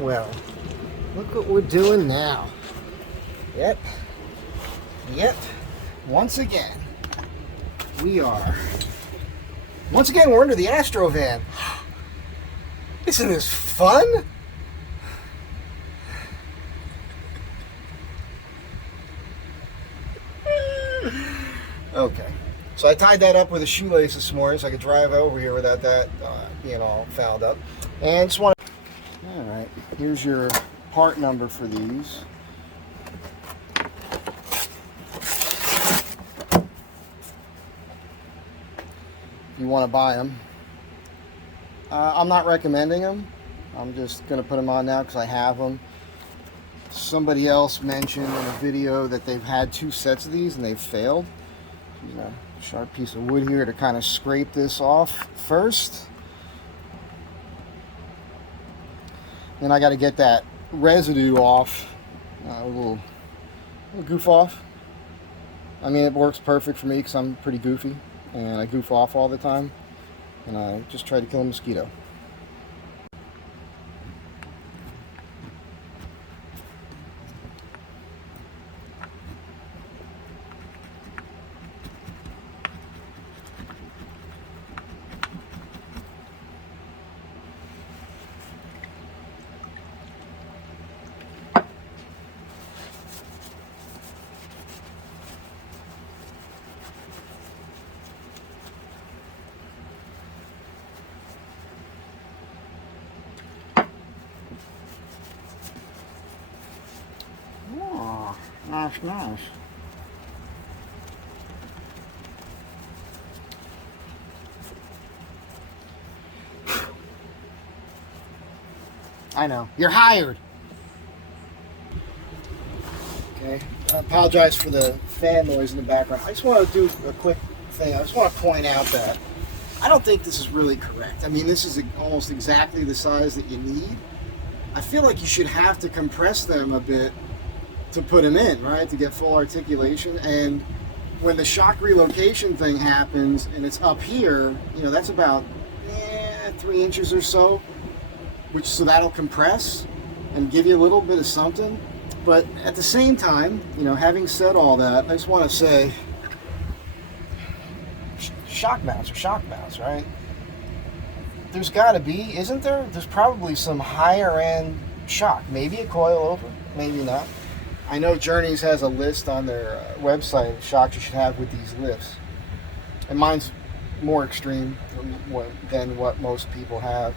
well. Look what we're doing now. Yep. Once again, we're under the Astro van. Isn't this fun? Okay. So I tied that up with a shoelace this morning so I could drive over here without that being all fouled up. And just want to... Alright, here's your part number for these. If you want to buy them. I'm not recommending them. I'm just going to put them on now because I have them. Somebody else mentioned in a video that they've had 2 sets of these and they've failed. Use a sharp piece of wood here to kind of scrape this off first. Then I got to get that residue off, a little goof off. I mean, it works perfect for me because I'm pretty goofy and I goof off all the time. And I just try to kill a mosquito. Oh, nice. I know. You're hired. Okay. I apologize for the fan noise in the background. I just want to do a quick thing. I just want to point out that I don't think this is really correct. I mean, this is almost exactly the size that you need. I feel like you should have to compress them a bit to put them in, right? To get full articulation. And when the shock relocation thing happens and it's up here, you know, that's about 3 inches or so, so that'll compress and give you a little bit of something. But at the same time, you know, having said all that, I just want to say shock mounts, right? There's got to be, isn't there? There's probably some higher end shock. Maybe a coilover, maybe not. I know Journeys has a list on their website of shocks you should have with these lifts. And mine's more extreme than what most people have.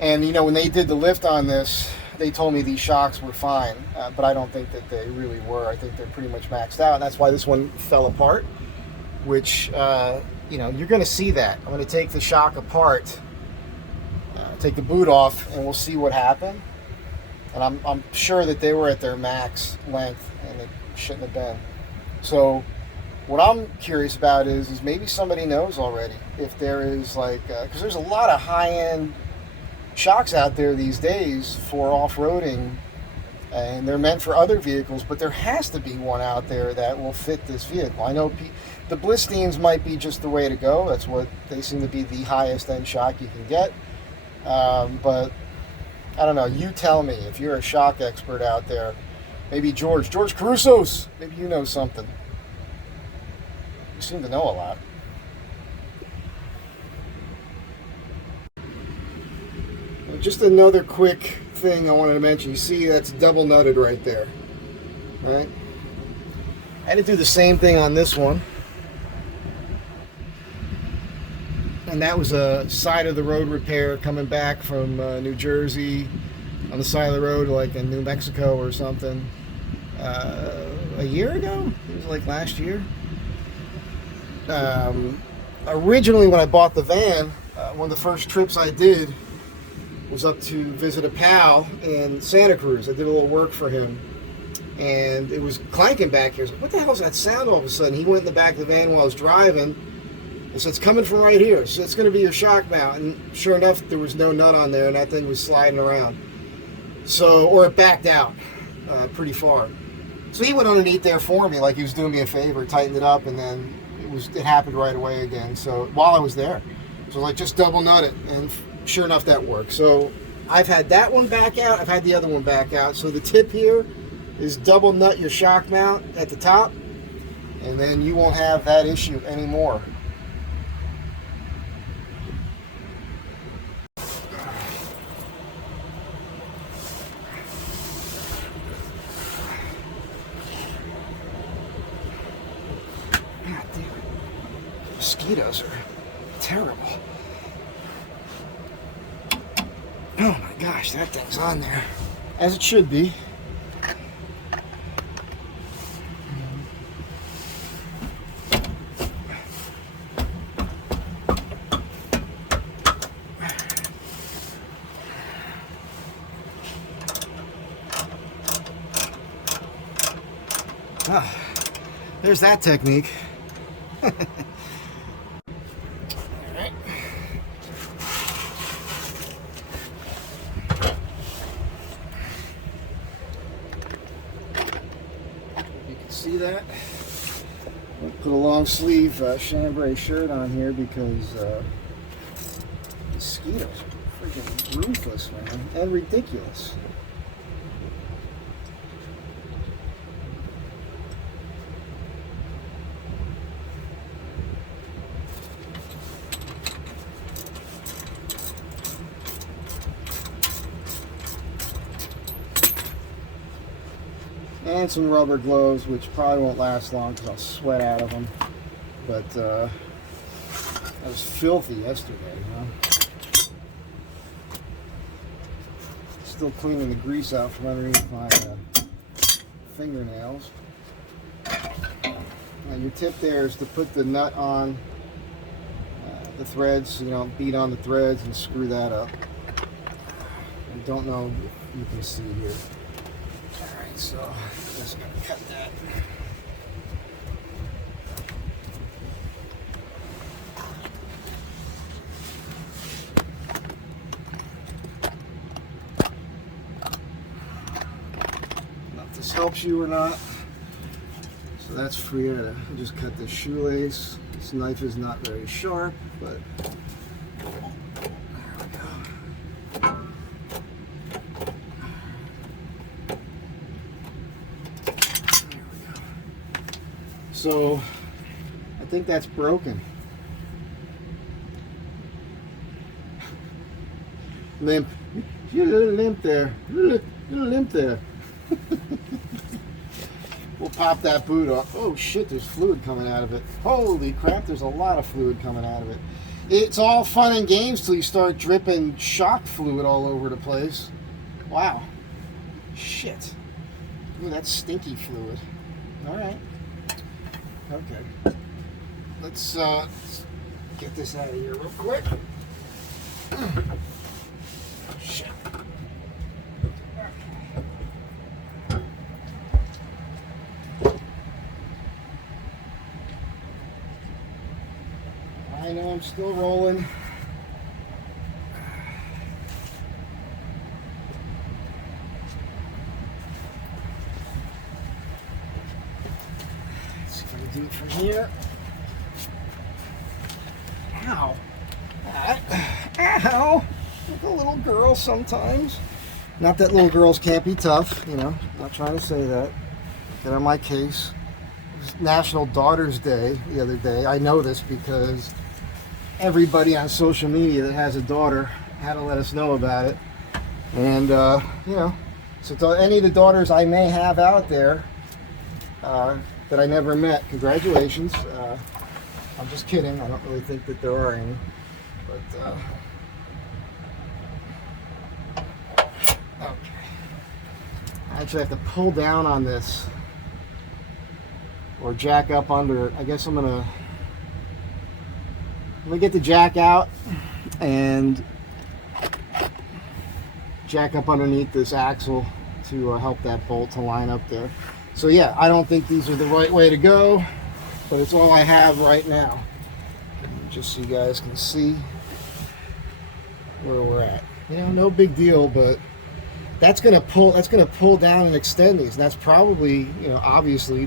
And you know, when they did the lift on this, they told me these shocks were fine, but I don't think that they really were. I think they're pretty much maxed out, and that's why this one fell apart, which, you know, you're going to see that. I'm going to take the shock apart, take the boot off, and we'll see what happened. And I'm sure that they were at their max length, and it shouldn't have been. So what I'm curious about is maybe somebody knows already if there is like, because there's a lot of high-end shocks out there these days for off-roading, and they're meant for other vehicles, but there has to be one out there that will fit this vehicle. I know the Blisteens might be just the way to go. That's what they seem to be, the highest end shock you can get. But I don't know, you tell me if you're a shock expert out there. Maybe George Caruso's, maybe you know something. You seem to know a lot. Just another quick thing I wanted to mention. You see that's double nutted right there, right? I had to do the same thing on this one. And that was a side of the road repair coming back from New Jersey on the side of the road, like in New Mexico or something. A year ago? It was like last year. Originally when I bought the van, one of the first trips I did was up to visit a pal in Santa Cruz. I did a little work for him, and it was clanking back here. I was like, what the hell is that sound all of a sudden? He went in the back of the van while I was driving, and said, it's coming from right here, so it's going to be your shock mount. And sure enough, there was no nut on there, and that thing was sliding around. So, or it backed out pretty far. So he went underneath there for me, like he was doing me a favor, tightened it up, and then it happened right away again. So while I was there, so like just double nut it, and sure enough, that worked. So I've had that one back out. I've had the other one back out. So the tip here is double nut your shock mount at the top, and then you won't have that issue anymore. God damn it. Mosquitoes are terrible. Oh my gosh, that thing's on there. As it should be. Ah, there's that technique. See that? I'll put a long sleeve chambray shirt on here because mosquitoes are freaking ruthless, man, and ridiculous. And some rubber gloves, which probably won't last long because I'll sweat out of them. But I was filthy yesterday, you know. Still cleaning the grease out from underneath my fingernails. Now your tip there is to put the nut on the threads, so you don't beat on the threads and screw that up. I don't know if you can see here. Alright, so I'm just going to cut that. I don't know if this helps you or not. So that's free. I just cut this shoelace. This knife is not very sharp, but so I think that's broken. Limp. You're a little limp there. Little limp there. We'll pop that boot off. Oh shit, there's fluid coming out of it. Holy crap, there's a lot of fluid coming out of it. It's all fun and games till you start dripping shock fluid all over the place. Wow. Shit. Ooh, that's stinky fluid. Alright. Okay, let's get this out of here real quick. Shit. I know I'm still rolling. Do it from here. Ow. Ow. Like a little girl sometimes. Not that little girls can't be tough, you know. Not trying to say that. Get on my case. It was National Daughters Day the other day. I know this because everybody on social media that has a daughter had to let us know about it. And, you know, so to any of the daughters I may have out there, that I never met, congratulations. I'm just kidding. I don't really think that there are any. But, okay. I actually have to pull down on this or jack up under it. I guess I'm gonna get the jack out and jack up underneath this axle to help that bolt to line up there. So yeah, I don't think these are the right way to go, but it's all I have right now. Just so you guys can see where we're at. You know, no big deal, but that's gonna pull down and extend these. And that's probably, you know, obviously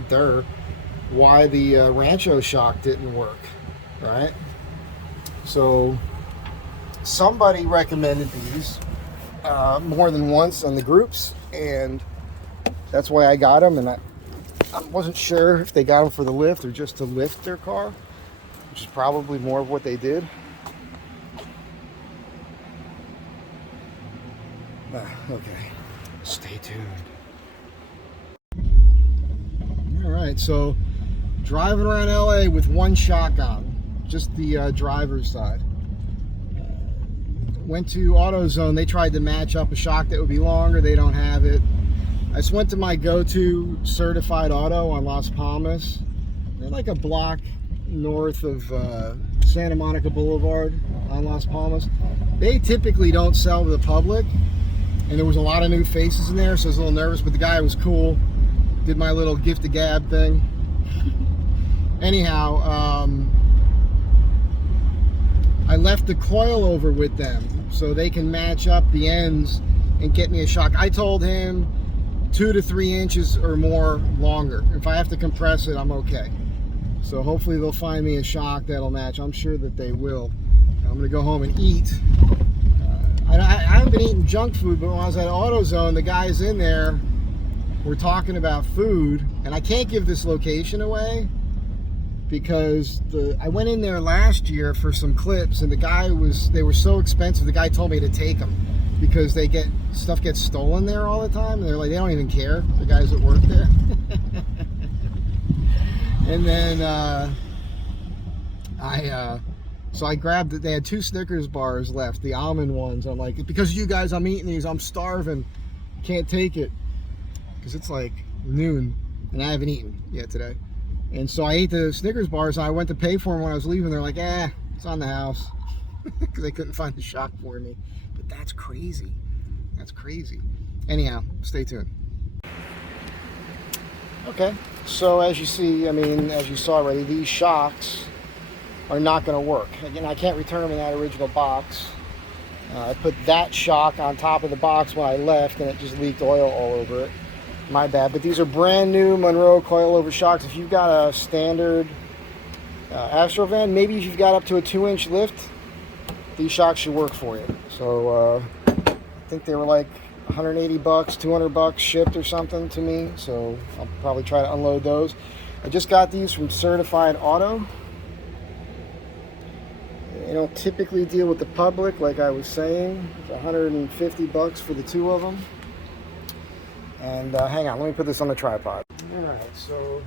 why the Rancho shock didn't work, right? So somebody recommended these. more than once on the groups, and that's why I got them. And I wasn't sure if they got them for the lift or just to lift their car, which is probably more of what they did. Okay, stay tuned. All right, so driving around LA with one shotgun, just the driver's side. Went to AutoZone. They tried to match up a shock that would be longer. They don't have it. I just went to my go-to certified auto on Las Palmas. They're like a block north of Santa Monica Boulevard on Las Palmas. They typically don't sell to the public, and there was a lot of new faces in there, so I was a little nervous, but the guy was cool. Did my little gift to gab thing. Anyhow, I left the coilover with them so they can match up the ends and get me a shock. I told him 2 to 3 inches or more longer. If I have to compress it, I'm okay. So hopefully they'll find me a shock that'll match. I'm sure that they will. I'm gonna go home and eat. I haven't been eating junk food, but when I was at AutoZone, the guys in there were talking about food, and I can't give this location away because I went in there last year for some clips, and they were so expensive. The guy told me to take them because stuff gets stolen there all the time, and they're like, they don't even care, the guys that work there. And then so I grabbed it. They had 2 Snickers bars left, the almond ones. I'm like, because of you guys, I'm eating these. I'm starving, can't take it, because it's like noon and I haven't eaten yet today. And so I ate the Snickers bars, and I went to pay for them when I was leaving. They're like, it's on the house, because they couldn't find the shock for me. But that's crazy. That's crazy. Anyhow, stay tuned. Okay, so as you see, as you saw already, these shocks are not going to work. Again, I can't return them in that original box. I put that shock on top of the box when I left, and it just leaked oil all over it. My bad. But these are brand new Monroe coilover shocks. If you've got a standard Astro van, maybe if you've got up to a 2-inch lift, these shocks should work for you. So I think they were like $180, $200 shipped or something to me. So I'll probably try to unload those. I just got these from Certified Auto. They don't typically deal with the public, like I was saying. It's $150 for the 2 of them. And hang on, let me put this on the tripod. Alright, so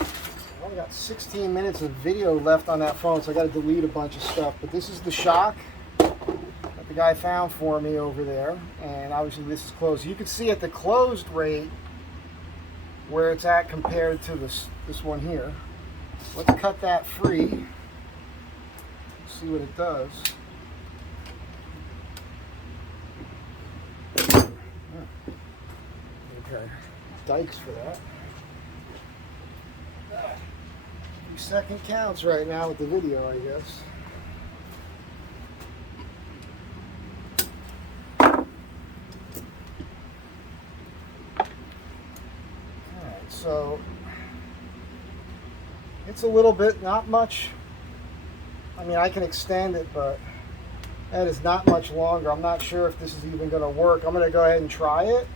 I've only got 16 minutes of video left on that phone, so I got to delete a bunch of stuff. But this is the shock that the guy found for me over there. And obviously this is closed. You can see at the closed rate where it's at compared to this one here. Let's cut that free. See what it does. Okay, dikes for that. Every second counts right now with the video, I guess. Alright, so it's a little bit, not much. I can extend it, but that is not much longer. I'm not sure if this is even going to work. I'm going to go ahead and try it.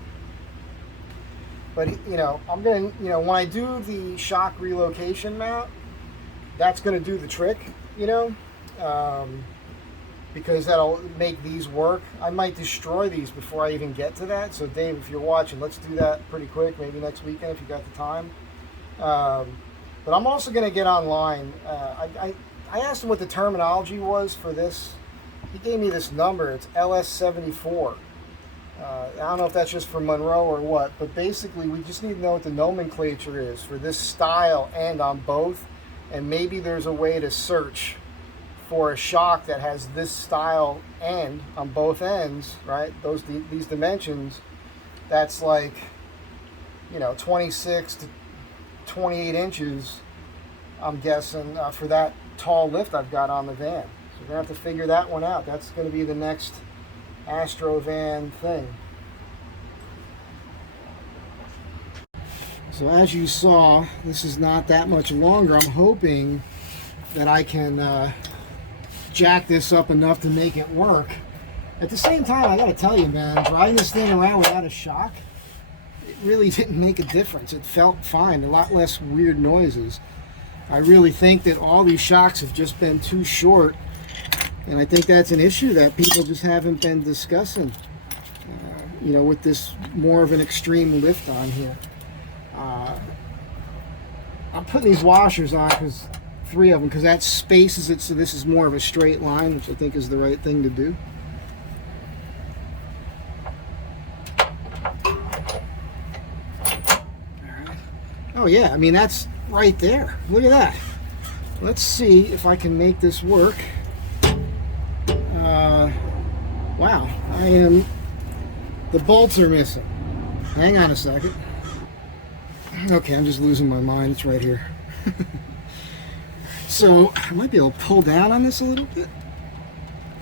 But, I'm going to, when I do the shock relocation mount, that's going to do the trick, because that'll make these work. I might destroy these before I even get to that. So, Dave, if you're watching, let's do that pretty quick, maybe next weekend if you got the time. But I'm also going to get online. I asked him what the terminology was for this. He gave me this number. It's LS74. I don't know if that's just for Monroe or what, but basically we just need to know what the nomenclature is for this style and on both. And maybe there's a way to search for a shock that has this style and on both ends, right? These dimensions, that's like, 26 to 28 inches, I'm guessing, for that tall lift I've got on the van. So we're gonna have to figure that one out. That's gonna be the next Astro van thing. So as you saw, this is not that much longer. I'm hoping that I can jack this up enough to make it work. At the same time, I gotta tell you, man, driving this thing around without a shock, it really didn't make a difference. It felt fine, a lot less weird noises. I really think that all these shocks have just been too short, and I think that's an issue that people just haven't been discussing, you know, with this more of an extreme lift on here. I'm putting these washers on, because 3 of them, because that spaces it so this is more of a straight line, which I think is the right thing to do. Oh yeah, I mean, that's right there. Look at that. Let's see if I can make this work. Wow, the bolts are missing. Hang on a second. Okay, I'm just losing my mind. It's right here. So I might be able to pull down on this a little bit.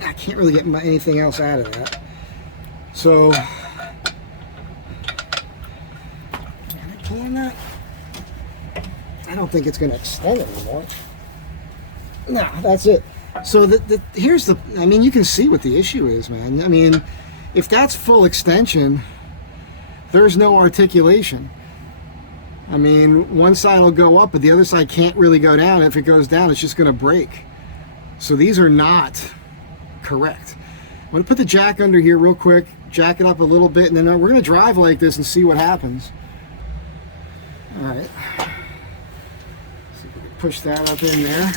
I can't really get anything else out of that. So, can I pull on that? I don't think it's going to extend anymore. No, that's it. So here's the, I mean, you can see what the issue is, man. I mean, if that's full extension, there's no articulation. I mean, one side will go up, but the other side can't really go down. If it goes down, it's just going to break. So these are not correct. I'm going to put the jack under here real quick, jack it up a little bit, and then we're going to drive like this and see what happens. All right. See if we can push that up in there.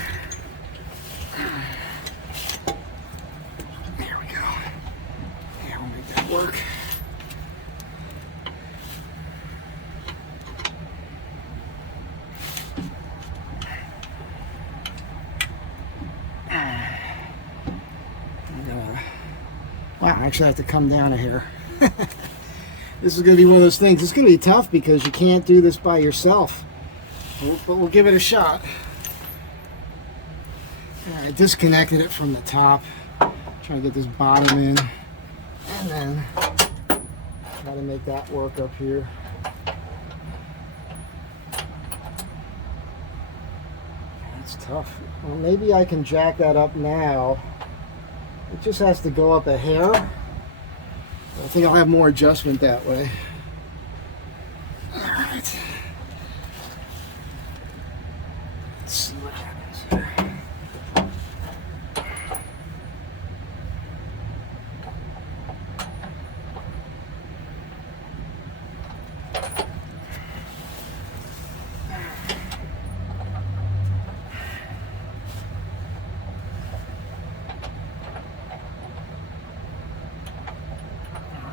There we go. Yeah, we'll make that work. Wow, I actually have to come down a hair. This is going to be one of those things. It's going to be tough because you can't do this by yourself. But we'll give it a shot. I disconnected it from the top. Try to get this bottom in. And then try to make that work up here. That's tough. Well, maybe I can jack that up now. It just has to go up a hair. I think I'll have more adjustment that way. All right. Let's see what happens here.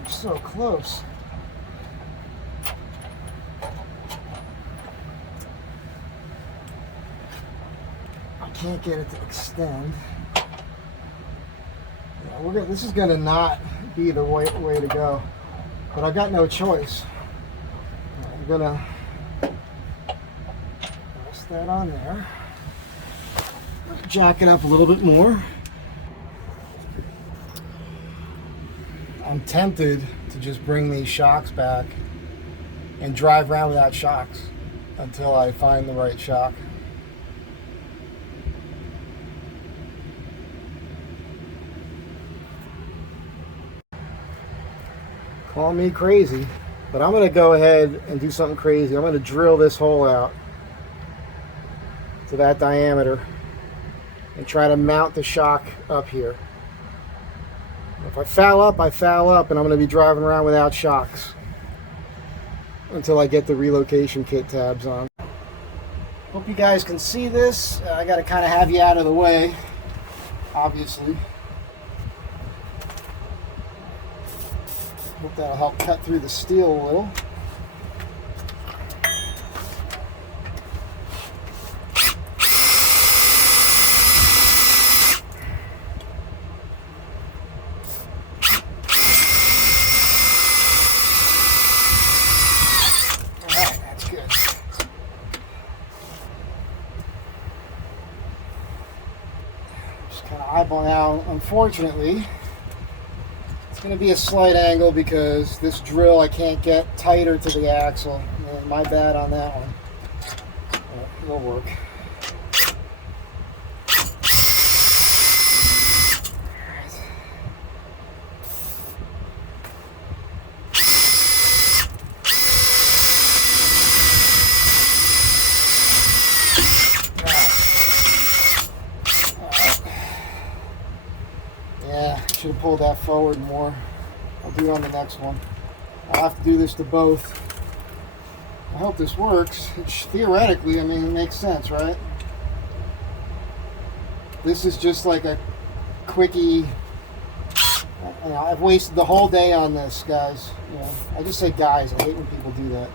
So close. I can't get it to extend. Yeah, this is going to not be the way to go, but I've got no choice. I'm going to rest that on there. Jack it up a little bit more. I'm tempted to just bring these shocks back and drive around without shocks until I find the right shock. Call me crazy, but I'm going to go ahead and do something crazy. I'm going to drill this hole out to that diameter and try to mount the shock up here. If I foul up, I foul up, and I'm going to be driving around without shocks until I get the relocation kit tabs on. Hope you guys can see this. I got to kind of have you out of the way, obviously. Hope that'll help cut through the steel a little. Eyeball now, unfortunately, it's going to be a slight angle because this drill I can't get tighter to the axle. My bad on that one. It'll work. should have pulled that forward more. I'll do it on the next one. I'll have to do this to both. I hope this works. Theoretically, I mean, it makes sense, right? This is just like a quickie. You know, I've wasted the whole day on this, guys. You know, I just say guys. I hate when people do that.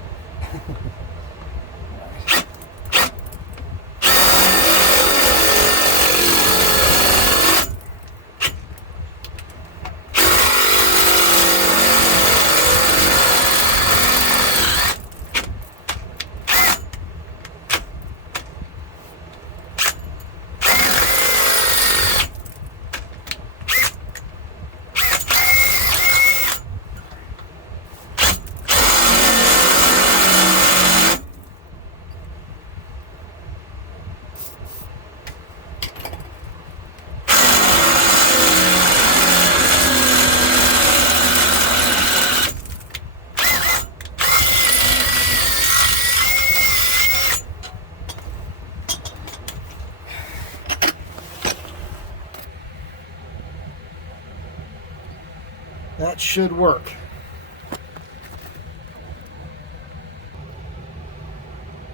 That should work.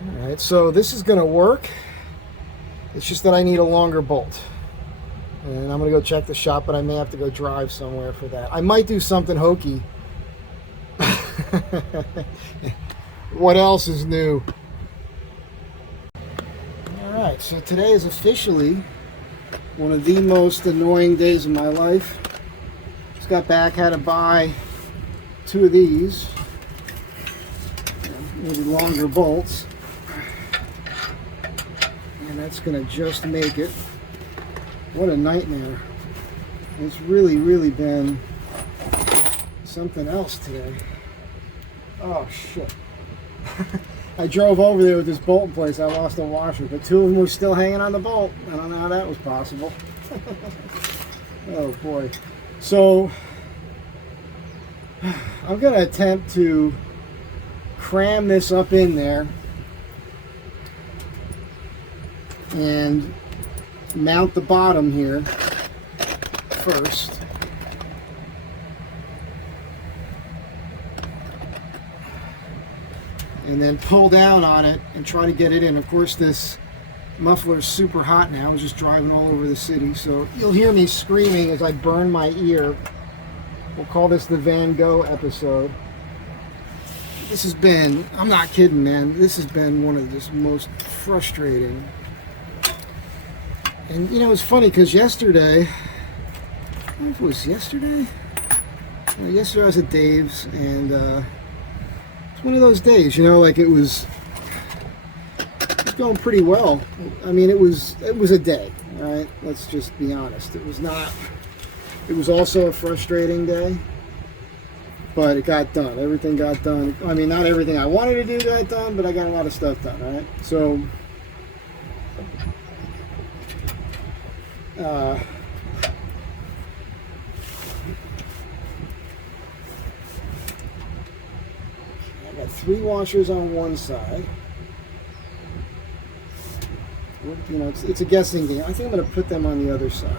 Alright, so this is going to work. It's just that I need a longer bolt. And I'm going to go check the shop, but I may have to go drive somewhere for that. I might do something hokey. What else is new? Alright, so today is officially one of the most annoying days of my life. Got back, had to buy 2 of these, maybe longer bolts, and that's gonna just make it. What a nightmare. It's really been something else today. Oh shit. I drove over there with this bolt in place. I lost a washer, but 2 of them were still hanging on the bolt. I don't know how that was possible. Oh boy. So I'm going to attempt to cram this up in there and mount the bottom here first. And then pull down on it and try to get it in. Of course, this muffler is super hot now. I was just driving all over the city, so you'll hear me screaming as I burn my ear. We'll call this the Van Gogh episode. This has been, I'm not kidding, man, this has been one of the most frustrating. And you know, it's funny because yesterday, I don't know if it was yesterday? Yesterday I was at Dave's, and it's one of those days, you know, like it was going pretty well. I mean, it was a day, all right? Let's just be honest. It was also a frustrating day, but it got done. Everything got done. I mean, not everything I wanted to do got done, but I got a lot of stuff done, all right? So, I got 3 washers on one side. You know, it's a guessing game. I think I'm going to put them on the other side.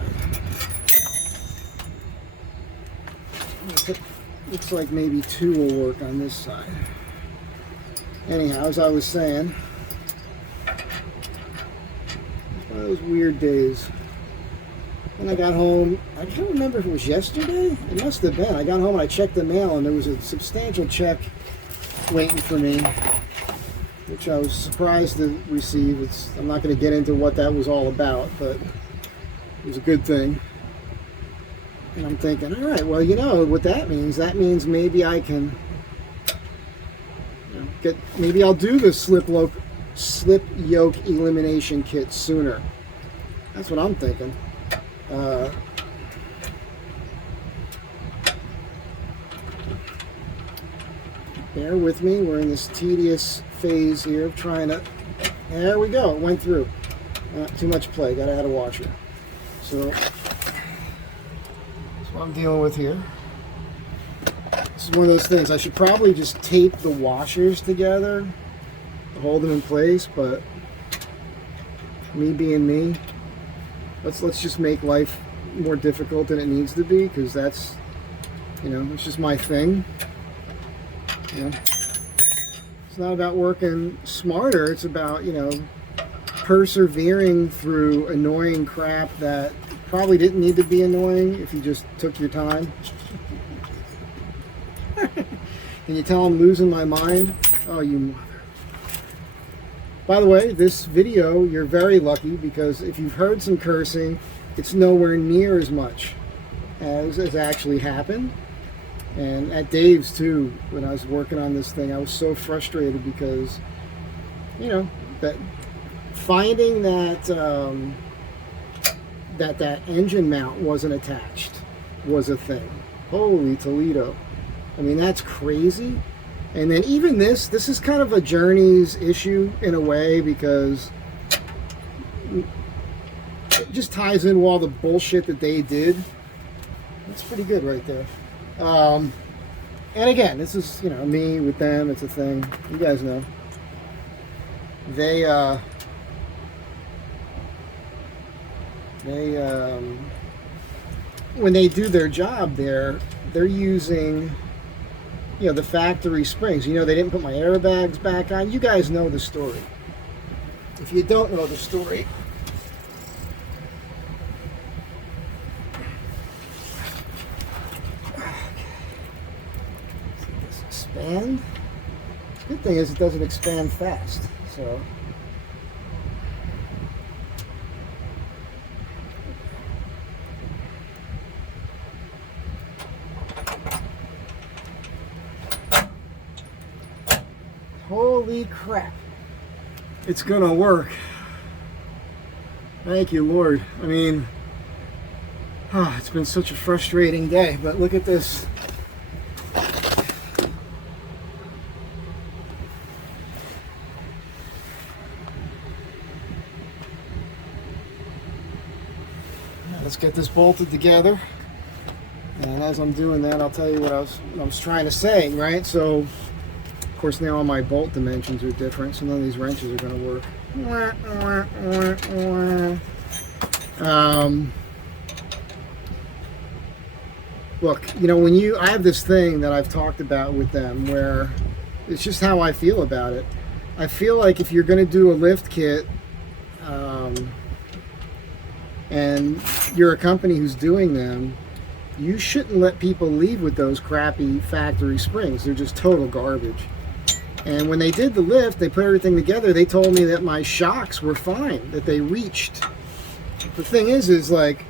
Looks like maybe 2 will work on this side. Anyhow, as I was saying, it's one of those weird days. When I got home, I can't remember if it was yesterday. It must have been. I got home and I checked the mail, and there was a substantial check waiting for me, which I was surprised to receive. I'm not going to get into what that was all about, but it was a good thing. And I'm thinking, all right, well, you know what that means? That means maybe I can maybe I'll do the slip yoke elimination kit sooner. That's what I'm thinking. Bear with me. We're in this tedious phase here of trying to. There we go. It went through. Too much play. Got to add a washer. So that's what I'm dealing with here. This is one of those things. I should probably just tape the washers together to hold them in place, but me being me, let's just make life more difficult than it needs to be, because that's, you know, it's just my thing. You know, it's not about working smarter. It's about, you know, persevering through annoying crap that probably didn't need to be annoying if you just took your time. Can you tell I'm losing my mind? Oh, you mother. By the way, this video, you're very lucky, because if you've heard some cursing, it's nowhere near as much as actually happened. And at Dave's too, when I was working on this thing, I was so frustrated because, you know, that finding that that engine mount wasn't attached was a thing. Holy Toledo. I mean, that's crazy. And then even this is kind of a Journey's issue in a way, because it just ties in with all the bullshit that they did. That's pretty good right there. And again, this is, you know, me with them. It's a thing. You guys know. They when they do their job there, they're using, you know, the factory springs. You know, they didn't put my airbags back on. You guys know the story. If you don't know the story, this expand. Good thing is it doesn't expand fast. So. Holy crap. It's gonna work. Thank you, Lord. I mean, it's been such a frustrating day, but look at this. Let's get this bolted together. And as I'm doing that, I'll tell you what I was trying to say, right? So, of course, now all my bolt dimensions are different, so none of these wrenches are going to work. Look, you know, I have this thing that I've talked about with them where it's just how I feel about it. I feel like if you're going to do a lift kit, and you're a company who's doing them, you shouldn't let people leave with those crappy factory springs. They're just total garbage. And when they did the lift, they put everything together, they told me that my shocks were fine, that they reached. The thing is like,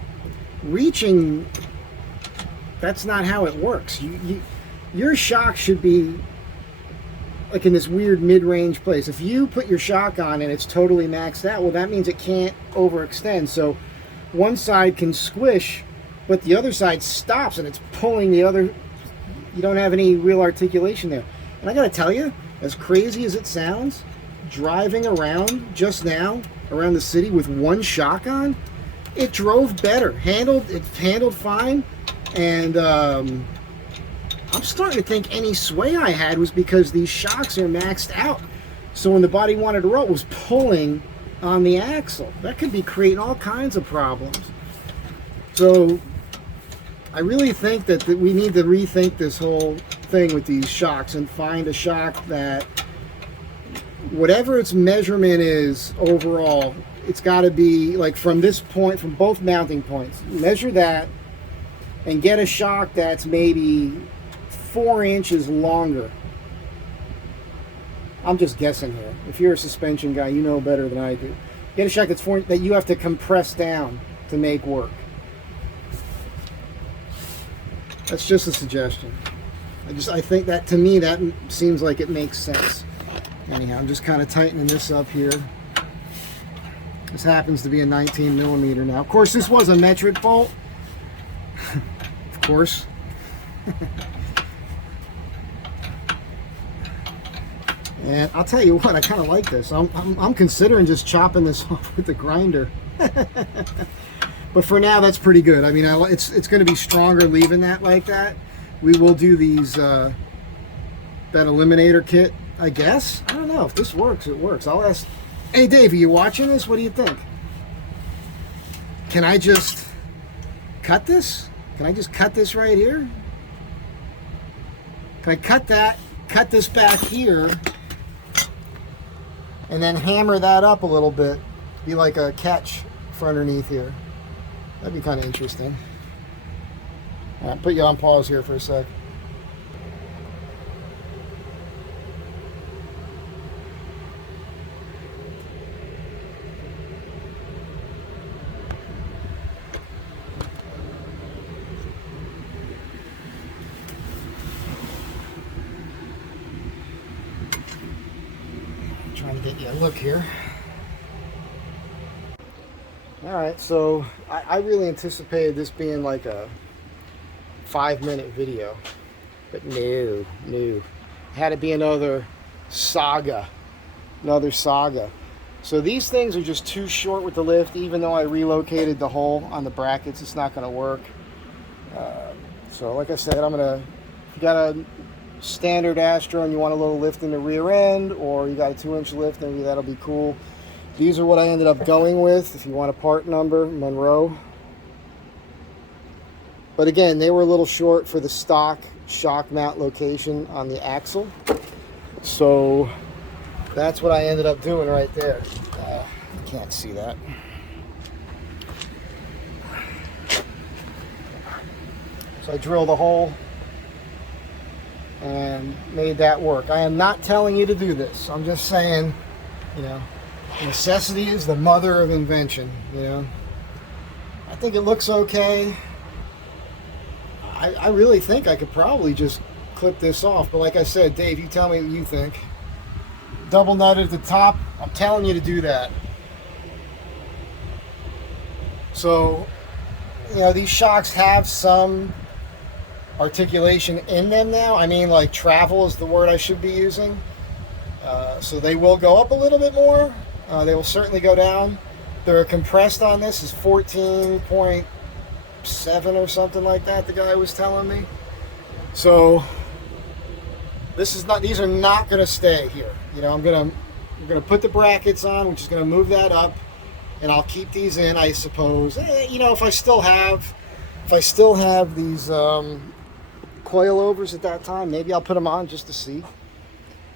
reaching, that's not how it works. Your shock should be like in this weird mid-range place. If you put your shock on and it's totally maxed out, well, that means it can't overextend. So one side can squish, but the other side stops and it's pulling the other. You don't have any real articulation there. And I gotta tell you, as crazy as it sounds, driving around just now around the city with one shock on, it drove better. It handled fine. And I'm starting to think any sway I had was because these shocks are maxed out. So when the body wanted to roll, it was pulling on the axle. That could be creating all kinds of problems. So I really think that we need to rethink this whole thing with these shocks and find a shock that, whatever its measurement is overall, it's got to be like from this point, from both mounting points, measure that and get a shock that's maybe 4 inches longer. I'm just guessing here. If you're a suspension guy, you know better than I do. Get a shock that's that you have to compress down to make work. That's just a suggestion. I think that, to me, that seems like it makes sense. Anyhow, I'm just kind of tightening this up here. This happens to be a 19 millimeter now. Of course, this was a metric bolt. Of course. And I'll tell you what, I kind of like this. I'm considering just chopping this off with the grinder. But for now, that's pretty good. I mean, it's going to be stronger leaving that like that. We will do these that eliminator kit, I guess. I don't know if this works. It works. I'll ask. Hey, Dave, are you watching this? What do you think? Can I just cut this? Can I just cut this right here? Can I cut that, cut this back here, and then hammer that up a little bit, be like a catch for underneath here? That'd be kind of interesting. All right, put you on pause here for a sec. Trying to get you a look here. All right, so I really anticipated this being like a 5-minute video, but no. It had to be another saga. So these things are just too short with the lift. Even though I relocated the hole on the brackets, it's not going to work. So like I said, if you got a standard Astro and you want a little lift in the rear end, or you got a 2-inch lift, maybe that'll be cool. These are what I ended up going with. If you want a part number, Monroe. But again, they were a little short for the stock shock mount location on the axle. So that's what I ended up doing right there. You can't see that. So I drilled a hole and made that work. I am not telling you to do this. I'm just saying, you know, necessity is the mother of invention, you know. I think it looks okay. I really think I could probably just clip this off, but like I said, Dave, you tell me what you think. Double nut at the top, I'm telling you to do that. So, you know, these shocks have some articulation in them now. I mean, like travel is the word I should be using. So they will go up a little bit more. They will certainly go down. They're compressed on this is 14.7 or something like that, the guy was telling me. So these are not going to stay here. You know, I'm going to put the brackets on, which is going to move that up, and I'll keep these in, I suppose. You know, if I still have these coilovers at that time, maybe I'll put them on just to see.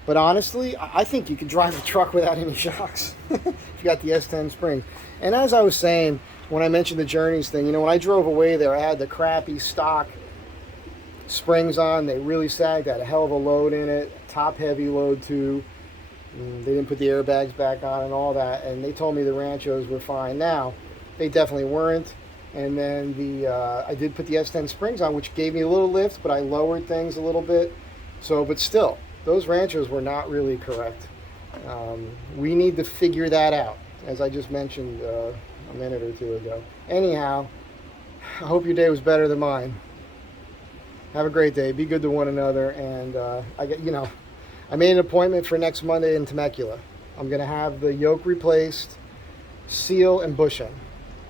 But honestly, I think you can drive a truck without any shocks if you got the S10 springs. And as I was saying, when I mentioned the Journeys thing, you know, when I drove away there, I had the crappy stock springs on. They really sagged, had a hell of a load in it, top heavy load too. They didn't put the airbags back on and all that, and they told me the Ranchos were fine. Now, they definitely weren't. And then I did put the S10 springs on, which gave me a little lift, but I lowered things a little bit. So, but still, those Ranchos were not really correct. We need to figure that out, as I just mentioned a minute or two ago. Anyhow, I hope your day was better than mine. Have a great day. Be good to one another. And I made an appointment for next Monday in Temecula. I'm going to have the yoke replaced, seal and bushing.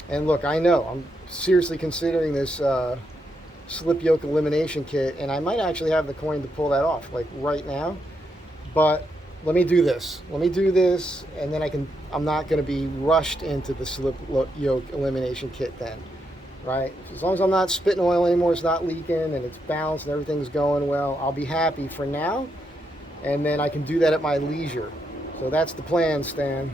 And look, I know I'm seriously considering this slip yoke elimination kit, and I might actually have the coin to pull that off, like right now. But let me do this, and then I'm not going to be rushed into the slip yoke elimination kit then, right? As long as I'm not spitting oil anymore, it's not leaking, and it's balanced, and everything's going well, I'll be happy for now, and then I can do that at my leisure. So that's the plan, Stan.